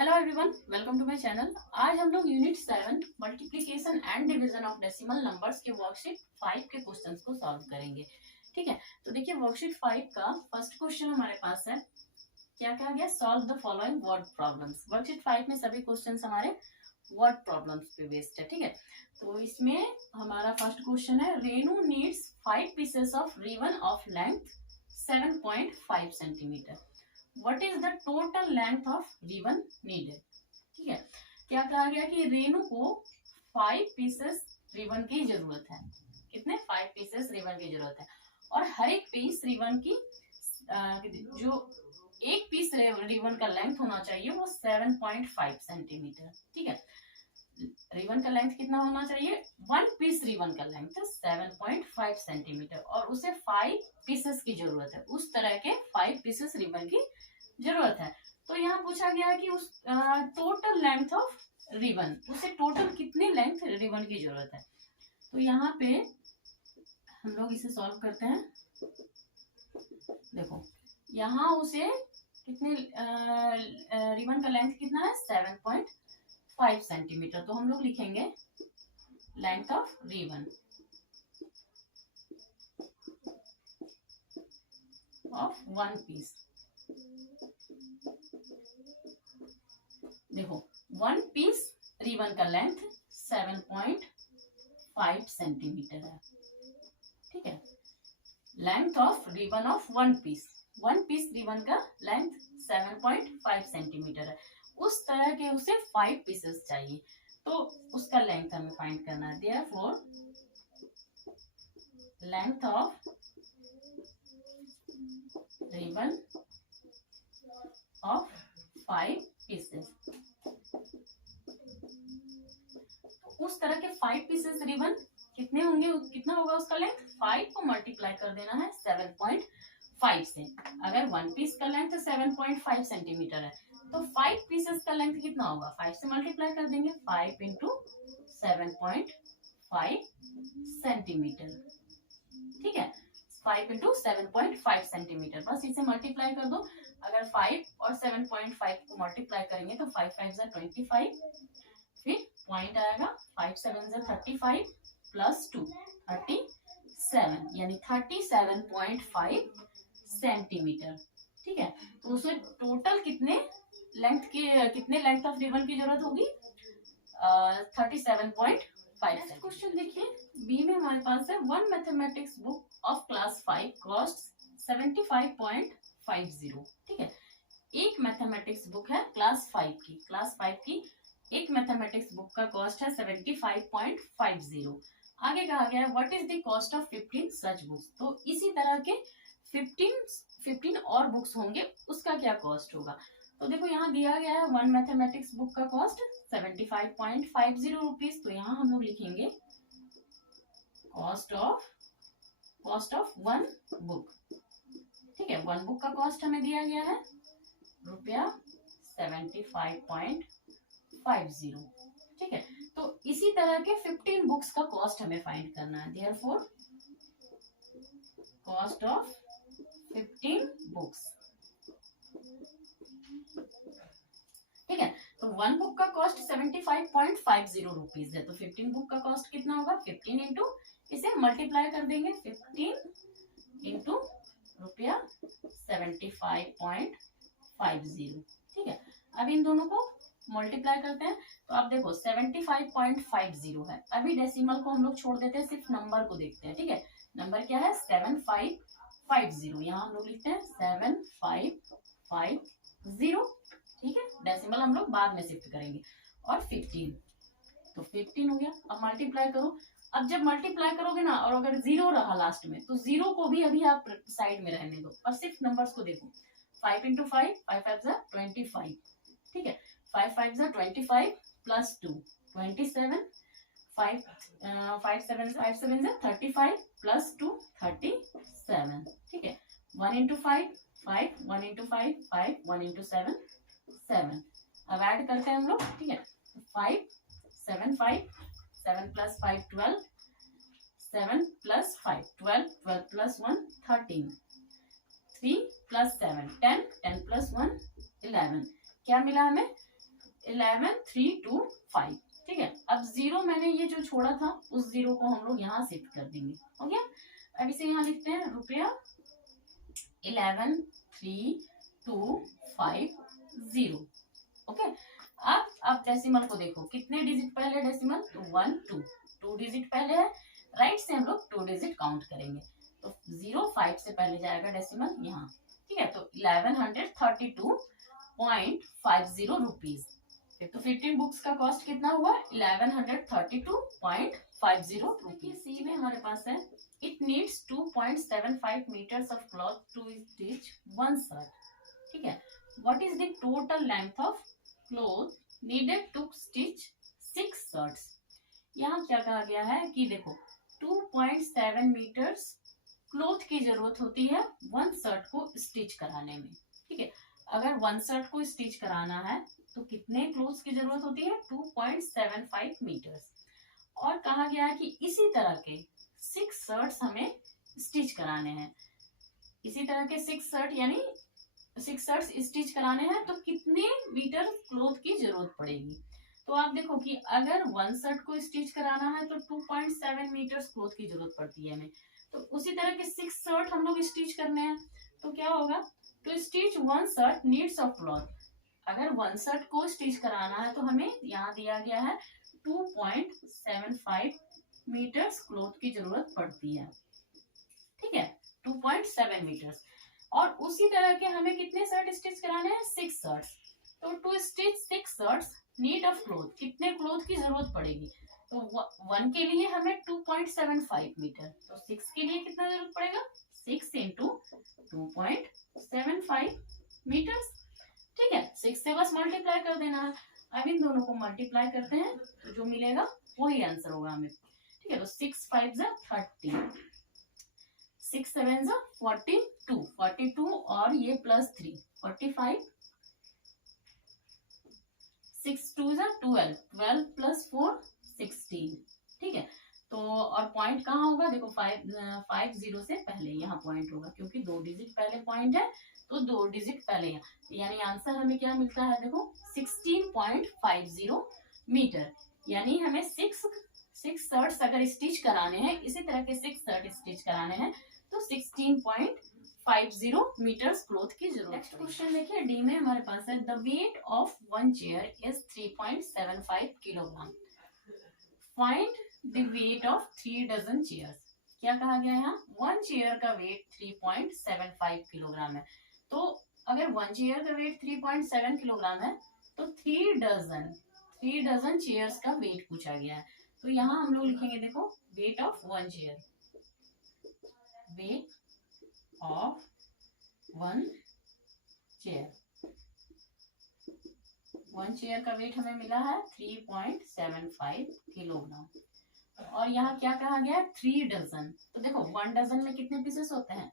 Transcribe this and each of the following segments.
Hello everyone, welcome to my channel. आज हम लोग unit 7 multiplication and division of decimal numbers के worksheet 5 के क्वेश्चंस को सॉल्व करेंगे। ठीक है, तो देखिए वर्कशीट 5 का फर्स्ट क्वेश्चन हमारे पास है। क्या कहा गया? Solve the following word problems. Worksheet 5 में सभी क्वेश्चंस हमारे वर्ड प्रॉब्लम्स पे बेस्ड है। ठीक है, तो इसमें हमारा फर्स्ट क्वेश्चन है, Renu needs 5 pieces of ribbon of length 7.5 centimetre. What is the total length of ribbon needed? ठीक है, क्या कहा गया कि रेनू को 5 पीसेस रिबन की जरूरत है। कितने? 5 पीसेस रिबन की जरूरत है और हर एक पीस रिबन की जो एक पीस रिबन का लेंथ होना चाहिए वो 7.5 सेंटीमीटर। ठीक है, रिबन का लेंथ कितना होना चाहिए? वन पीस रिबन का लेंथ 7.5 सेंटीमीटर और उसे 5 पीसेस की जरूरत है। उस तरह के 5 पीसेस रिबन की जरूरत है। तो यहाँ पूछा गया है कि उस टोटल लेंथ ऑफ रिबन, उसे टोटल कितने लेंथ रिबन की जरूरत है। तो यहाँ पे हम लोग इसे सॉल्व करते हैं। देखो यहाँ उसे कितने रिबन का लेंथ कितना है? 7.5 सेंटीमीटर। तो हम लोग लिखेंगे length of ribbon of one piece. देखो वन पीस रिबन का लेंथ 7.5 सेंटीमीटर है। ठीक है, length of ribbon of one piece ribbon का लेंथ 7.5 सेंटीमीटर है। उस तरह के उसे 5 पीसेस चाहिए, तो उसका लेंथ हमें फाइंड करना है। Therefore length of ribbon of 5 pieces. उस तरह के 5 पीसेस रिबन कितने होंगे? कितना होगा उसका लेंथ? 5 को मल्टीप्लाई कर देना है 7.5 से। अगर वन पीस का लेंथ 7.5 सेंटीमीटर है तो 5 पीसेस का लेंथ कितना होगा? 5 से मल्टीप्लाई कर देंगे। 5 इंटू 7.5 सेंटीमीटर। ठीक है, 5 इंटू 7.5 सेंटीमीटर। बस इसे मल्टीप्लाई कर दो। अगर 5 और 7.5 को मल्टीप्लाई करेंगे तो 5 5 जा 25, फिर पॉइंट आएगा 5 7 जा 35 प्लस 2 37, यानी 37.5 सेंटीमीटर। ठीक है, तो उसे टोटल कितने लेंथ ऑफ रिबन की जरूरत होगी? 37.5। क्वेश्चन देखिए, बी में हमारे पास है, one mathematics book of class 5 cost 75.50। ठीक है, एक मैथमेटिक्स बुक है क्लास 5 की एक मैथमेटिक्स बुक का कॉस्ट है 75.50। आगे कहा गया है what is the cost of 15 such books. तो इसी तरह के 15 और बुक्स होंगे, उसका क्या कॉस्ट होगा। तो देखो यहाँ दिया गया है वन मैथमेटिक्स बुक का कॉस्ट 75.50 रुपीज। तो यहाँ हम लोग लिखेंगे कॉस्ट ऑफ वन बुक। ठीक है, वन बुक का कॉस्ट हमें दिया गया है रुपया 75.50। ठीक है, तो इसी तरह के 15 बुक्स का कॉस्ट हमें फाइंड करना है। Therefore cost of 15 books. ठीक है, तो वन बुक का कॉस्ट 75.50 रुपीज है। तो 15 बुक का कॉस्ट कितना होगा? 15 इंटू, इसे मल्टीप्लाई कर देंगे 15 इंटू रुपया 75.50। ठीक है, अब इन दोनों को मल्टीप्लाई करते हैं। तो आप देखो 75.50 है। अभी डेसिमल को हम लोग छोड़ देते हैं, सिर्फ नंबर को देखते हैं। ठीक है, नंबर क्या है? 7550। यहाँ हम लोग लिखते हैं 7550। ठीक है, डेसिमल हम लोग बाद में शिफ्ट करेंगे। और 15, तो 15 हो गया। अब मल्टीप्लाई करो। अब जब मल्टीप्लाई करोगे ना, और अगर 0 रहा लास्ट में, तो 0 को भी अभी आप साइड में रहने दो और सिर्फ नंबर्स को देखो। 5 इंटू 5 5 जा 25। ठीक है, 5 5 जा 25 प्लस 2 27, 5 7 जा 35 प्लस 2 37। ठीक है, 1 इंटू 5 5, 1 इंटू 5 5, 1 इंटू 7 7। अब ऐड करते हैं हम लोग। ठीक है, 5 7 5 7 plus 5 12, 7 plus 5 12, 12 plus 1 13, 3 plus 7 10, 10 plus 1 11। क्या मिला हमें? 11, 3, 2, 5। ठीक है, अब 0 मैंने ये जो छोड़ा था उस 0 को हम लोग यहाँ शिफ्ट कर देंगे। हो गया। अब इसे यहाँ लिखते हैं रुपया 11, 3, 2, 5, 0। ओके। अब डेसिमल को देखो, कितने डिजिट पहले डेसिमल, तो 1, 2, 2 डिजिट पहले है। राइट से हम लोग 2 डिजिट काउंट करेंगे, तो 0, 5 से पहले जाएगा डेसिमल यहाँ। ठीक है, तो 1132.50 रुपीज। तो 15 बुक्स का कॉस्ट कितना हुआ, 1132.50 रुपीज। सी में हमारे पास है, it needs 2.75 metres of cloth to stitch 1 shirt. ठीक है, what is the total length of cloth needed to stitch 6 shirts. यहाँ क्या कहा गया है कि देखो 2.7 मीटर्स क्लॉथ की जरूरत होती है 1 शर्ट को स्टिच कराने में। ठीक है, अगर 1 शर्ट को स्टिच कराना है तो कितने क्लॉथ्स की जरूरत होती है, 2.75 मीटर्स। और कहा गया है कि इसी तरह के 6 शर्ट्स हमें स्टिच कराने हैं। इसी तरह के 6 शर्ट यानी 6 शर्ट्स स्टिच कराने हैं तो कितने मीटर क्लॉथ की जरूरत पड़ेगी। तो आप देखो कि अगर 1 शर्ट को स्टिच कराना है तो 2.7 मीटर क्लॉथ की जरूरत पड़ती है हमें। तो उसी तरह के 6 शर्ट हम लोग स्टिच करने हैं तो क्या होगा, to stitch 1 shirt needs of cloth. अगर 1 शर्ट को स्टिच कराना है तो हमें यहाँ दिया गया है 2.75 मीटर क्लॉथ की जरूरत पड़ती है। ठीक है, 2.7 मीटर्स। और उसी तरह के हमें कितने शर्ट स्टिच कराने हैं, 6 शर्ट्स। तो to stitch 6 shirts need of cloth, कितने क्लॉथ की जरूरत पड़ेगी, तो 1 के लिए हमें 2.75 मीटर, तो 6 के लिए कितना जरूरत पड़ेगा, 6 इंटू 2.75 मीटर्स। ठीक है, 6 से बस मल्टीप्लाई कर देना है। अब इन दोनों को मल्टीप्लाई करते हैं तो जो मिलेगा वही आंसर होगा हमें। ठीक है, तो 6 5 जा 30, 6 7 जा 42, 42 और ये प्लस 3 45, 6 2 जा 12, 12 प्लस 4 16। ठीक है, तो और पॉइंट कहाँ होगा, देखो 5 0 से पहले यहाँ पॉइंट होगा, क्योंकि 2 डिजिट पहले पॉइंट है तो 2 डिजिट पहले है। यानी आंसर हमें क्या मिलता है, देखो 16.50 मीटर। यानी हमें 6 शर्ट्स अगर स्टिच कराने हैं, इसी तरह के 6 शर्ट स्टिच कराने हैं तो 16.50 मीटर क्लॉथ की जरूरत। नेक्स्ट क्वेश्चन देखिए, डी में हमारे पास है, the weight of 1 chair is 3.75 kilogram. Find the weight of 3 dozen chairs. क्या कहा गया है यहाँ, 1 चेयर का वेट 3.75 किलोग्राम है। तो अगर 1 चेयर का वेट 3.7 किलोग्राम है तो 3 डजन चेयर्स का वेट पूछा गया है। तो यहाँ हम लोग लिखेंगे, देखो wait of 1 chair, wait of 1 chair. 1 chair का वेट हमें मिला है 3.75 किलोग्राम। और यहाँ क्या कहा गया है, 3 डजन। तो देखो 1 डजन में कितने पीसेस होते हैं,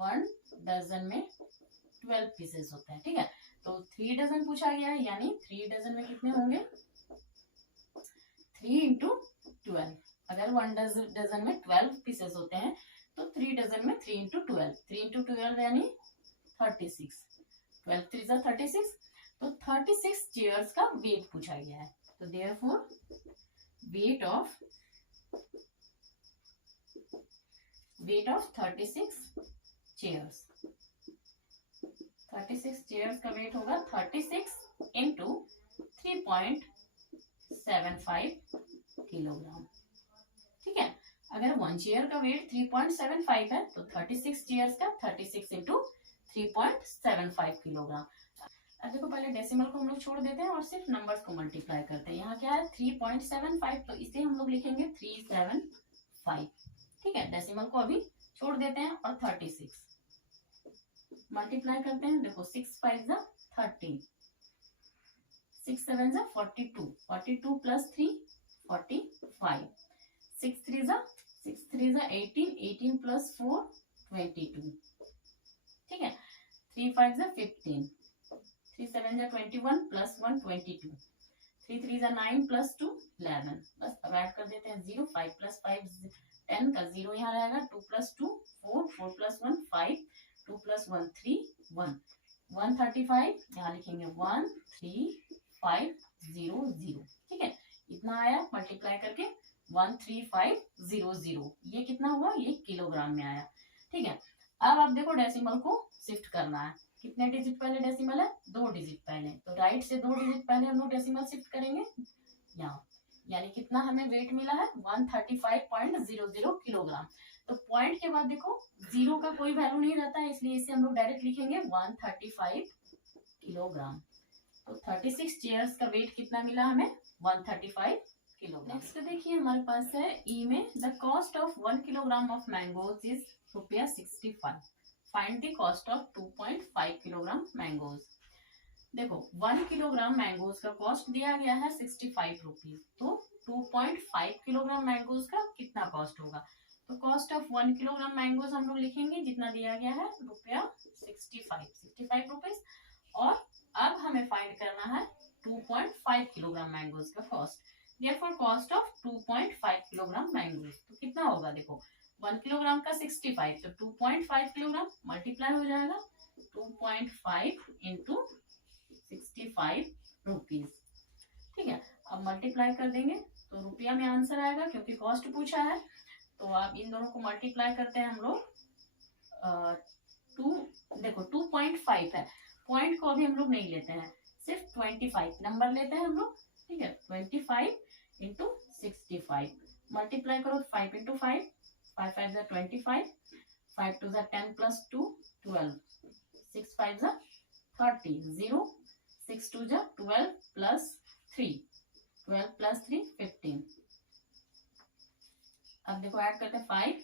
1 डजन में 12 पीसेस होते हैं। ठीक है, तो 3 डजन पूछा गया है, यानी 3 डजन में कितने होंगे, 3 इंटू 12। अगर 1 डजन में 12 पीसेस होते हैं तो 3 डजन में 3 इंटू 12, 3 इंटू 12 यानी 36, 12 3 जा 36। तो 36 चेयर्स का वेट पूछा गया है। तो therefore weight of 36 chairs, 36 chairs का वेट होगा 36 इंटू 3.75 किलोग्राम। ठीक है, अगर 1 चेयर का वेट 3.75 है तो 36 चेयर्स का 36 इंटू 3.75 किलोग्राम। अब देखो पहले डेसिमल को हम लोग छोड़ देते हैं और सिर्फ नंबर्स को मल्टीप्लाई करते हैं। यहाँ क्या है 3.75, तो इसे हम लोग लिखेंगे 375। ठीक है, डेसिमल को अभी छोड़ देते हैं और 36 मल्टीप्लाई करते हैं। देखो 6 5 जा 13, 6 7 जा 42, 42 प्लस 3 45, 6 3 जा 18, 18 प्लस 4 22। ठीक है, 3 5 जा 15, 3 7 जा 21 प्लस 1 22, 3 3 जा 9 प्लस 2 11। बस अब ऐड कर देते हैं 0, 5 प्लस 5 10 का 0 यहाँ रहेगा, 2 प्लस 2 4, 4 प्लस 1 5, 2 प्लस 1 3 1, 135 यहाँ लिखेंगे 1 3 5 1350, ठीक है, इतना आया मल्टीप्लाई करके 13500, ये कितना हुआ, ये किलोग्राम में आया, ठीक है। अब आप देखो डेसिमल को शिफ्ट करना है, कितने डिजिट पहले डेसिमल है, 2 डिजिट पहले, तो राइट से 2 डिजिट पहले हम लोग डेसिमल शिफ्ट करेंगे यहाँ, यानी कितना हमें वेट मिला है 135.00 किलोग्राम। तो पॉइंट के बाद देखो जीरो का कोई वैल्यू नहीं रहता है, इसलिए इसे हम लोग डायरेक्ट लिखेंगे 135 किलोग्राम। तो 36 चेयर्स का वेट कितना मिला हमें, 135 किलोग्राम। नेक्स्ट देखिए हमारे पास है ई में, the cost of 1 kilogram of mangoes is ₹65, find the cost of 2.5 kilogram mangoes. देखो 1 किलोग्राम मैंगोज का कॉस्ट दिया गया है 65 रुपीज, तो 2.5 किलोग्राम मैंगोज का कितना कॉस्ट होगा, तो कॉस्ट ऑफ 1 किलोग्राम मैंगोज हम लोग लिखेंगे जितना दिया गया है ₹65 रुपीज, और अब हमें फाइंड करना है 2.5 किलोग्राम मैंगोज का cost. Therefore cost of 2.5 kilogram mangoes, तो कितना होगा, देखो 1 किलोग्राम का 65, तो 2.5 किलोग्राम मल्टीप्लाई हो जाएगा 2.5 इंटू 65 रुपीज, ठीक है। अब मल्टीप्लाई कर देंगे तो रुपया में आंसर आएगा, क्योंकि कॉस्ट पूछा है, तो आप इन दोनों को मल्टीप्लाई करते हैं हम लोग, देखो 2.5 है, पॉइंट को अभी हम लोग नहीं लेते हैं, सिर्फ 25 नंबर लेते हैं हम लोग, ठीक है। 25 इंटू 65 मल्टीप्लाई करो, 5 इंटू 5, 5 5 25, 5 2 10 प्लस 2 12, 6 5 30, 0 6 2 12 प्लस 3, 12 प्लस 3 15। अब देखो ऐड करते हैं 5,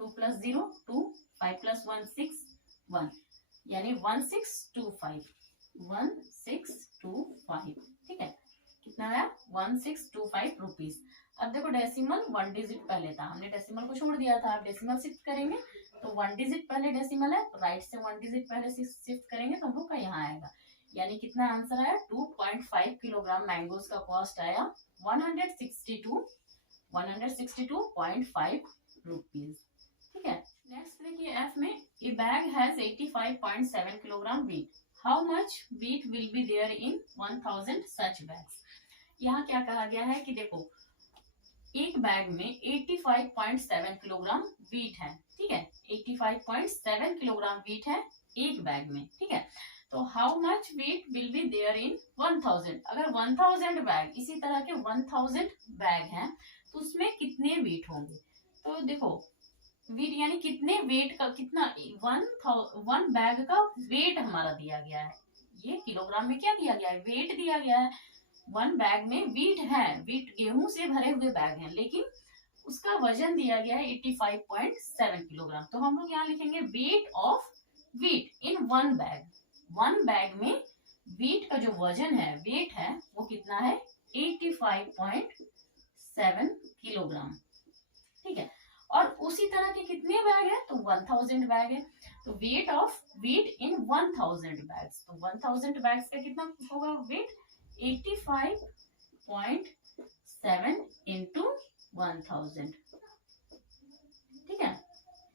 2 प्लस 0 2, 5 प्लस 1 6 1, यानी 1625, 1625, ठीक है, कितना आया 1625 रुपीज। अब देखो डेसिमल 1 डिजिट पहले था, हमने डेसिमल को छोड़ दिया था, अब डेसिमल शिफ्ट करेंगे, तो 1 डिजिट पहले डेसिमल है, तो राइट से 1 डिजिट पहले शिफ्ट करेंगे तो हम लोग का यहाँ आएगा, यानी कितना आंसर आया 2.5 किलोग्राम मैंगोज का कॉस्ट आया 162.5 रुपीज, ठीक है। नेक्स्ट देखिए एफ में, a bag has 85.7 kilogram weight, how much weight will be there in 1000 such bags. यहाँ क्या कहा गया है कि देखो एक बैग में 85.7 किलोग्राम वेट है, ठीक है, 85.7 किलोग्राम वेट है एक बैग में, ठीक है। तो how much weight will be there in 1000, अगर 1000 बैग, इसी तरह के 1000 बैग हैं तो उसमें कितने वेट होंगे, तो देखो वेट यानी कितने वेट का, कितना 1 बैग का वेट हमारा दिया गया है, ये किलोग्राम में क्या दिया गया है, वेट दिया गया है। 1 बैग में वीट है, वीट गेहूं से भरे हुए बैग हैं, लेकिन उसका वजन दिया गया है 85.7 किलोग्राम, तो हम लोग यहाँ लिखेंगे weight of wheat in 1 bag, 1 bag में वीट का जो वजन है, वेट है, वो कितना है 85.7 किलोग्राम, ठीक है। और उसी तरह के कितने बैग है, तो 1000 बैग है, तो weight of wheat in 1000 bags, तो 1000 बैग्स का कितना होगा वेट 85.7 इंटू 1000, ठीक है,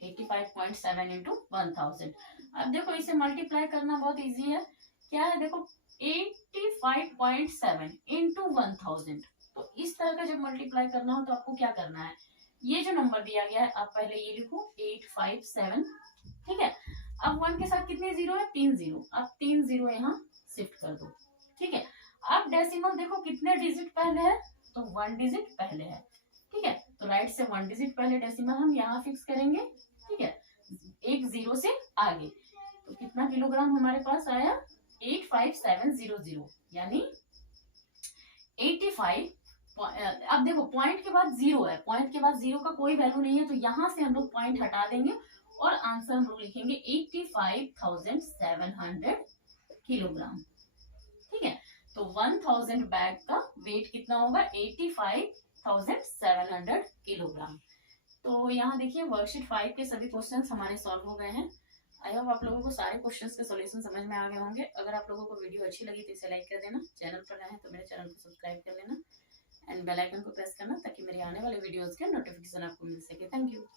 85.7 इंटू 1000। अब देखो इसे मल्टीप्लाई करना बहुत इजी है, क्या है देखो 85.7 इंटू 1000, तो इस तरह का जब मल्टीप्लाई करना हो तो आपको क्या करना है, ये जो नंबर दिया गया है आप पहले ये लिखो 857, ठीक है। अब 1 के साथ कितने जीरो है, 3 जीरो, अब 3 जीरो यहाँ शिफ्ट कर दो, ठीक है। अब डेसिमल देखो कितने डिजिट पहले है, तो 1 डिजिट पहले है, ठीक है, तो राइट से 1 डिजिट पहले डेसिमल हम यहाँ फिक्स करेंगे, ठीक है, एक जीरो से आगे, तो कितना किलोग्राम हमारे पास आया 85700, यानी 85। अब देखो पॉइंट के बाद जीरो है, पॉइंट के बाद जीरो का कोई वैल्यू नहीं है, तो यहाँ से हम लोग पॉइंट हटा देंगे और आंसर हम लोग लिखेंगे 85,700 किलोग्राम, ठीक है। तो 1000 बैग का वेट कितना होगा 85,700 किलोग्राम। तो यहाँ देखिए वर्कशीट 5 के सभी क्वेश्चंस हमारे सॉल्व हो गए हैं। आई होप आप लोगों को सारे क्वेश्चंस के सॉल्यूशन समझ में आ गए होंगे। अगर आप लोगों को वीडियो अच्छी लगी तो इसे लाइक कर देना, चैनल पर नए हैं तो मेरे चैनल को सब्सक्राइब कर लेना एंड बेल आइकन को प्रेस करना ताकि मेरे आने वाले वीडियोस के नोटिफिकेशन आपको मिल सके। Thank you.